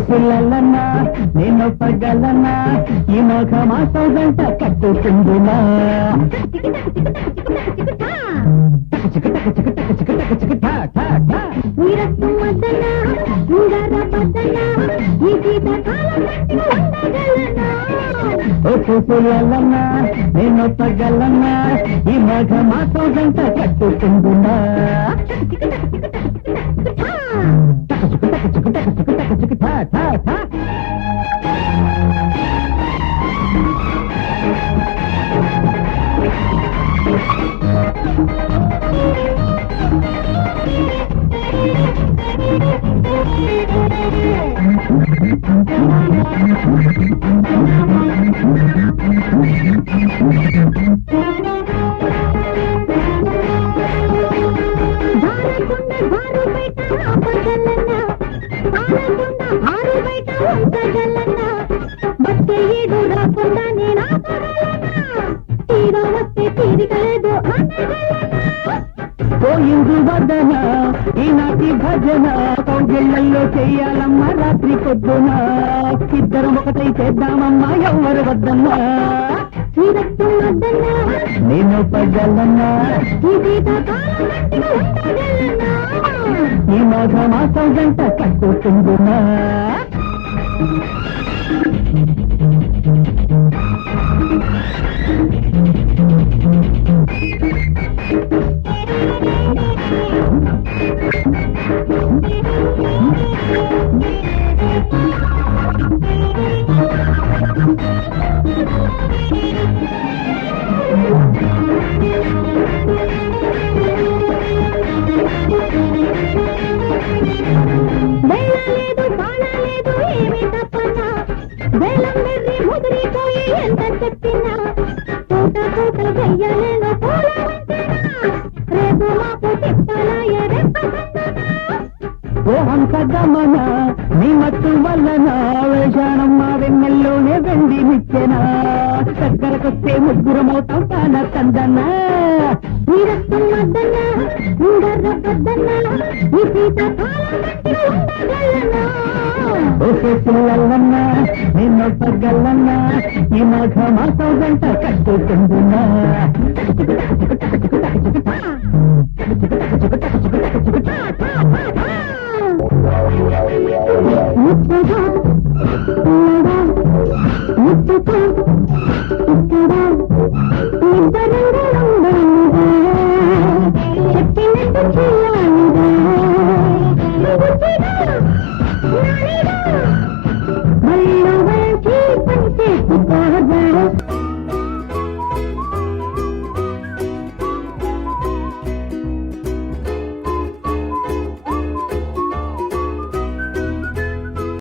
పిల్లలన్నా నేను పగలన్నా ఈ మోఘ మాసం గంట కట్టుకుందునా పిల్లలన్నా నేను పగలన్నా ఈ మోఘ మాసం గంట కట్టుకుందునా పోయింది వదన ఈనాటి భజన కౌగిళ్లలో చెయ్యాలమ్మ రాత్రి పొద్దున ఇద్దరం ఒకటై చేద్దామమ్మా ఎవరు వద్దన్నా నేను పగలన్నా ఈ మాఘ మాసం గంట కట్టుకుందునా గమన నీ మత్తు వల్లన వేషానమ్మ వెన్నెల్లోనే వెండి నిచ్చెనా దగ్గరకొస్తే ముగ్గురమవుతాం తాన తందన్నా పిల్లలన్నా నిన్న పగలన్నా ఈ మాఘ మాసం గంట కట్టుకుందునా చెప్పినట్టు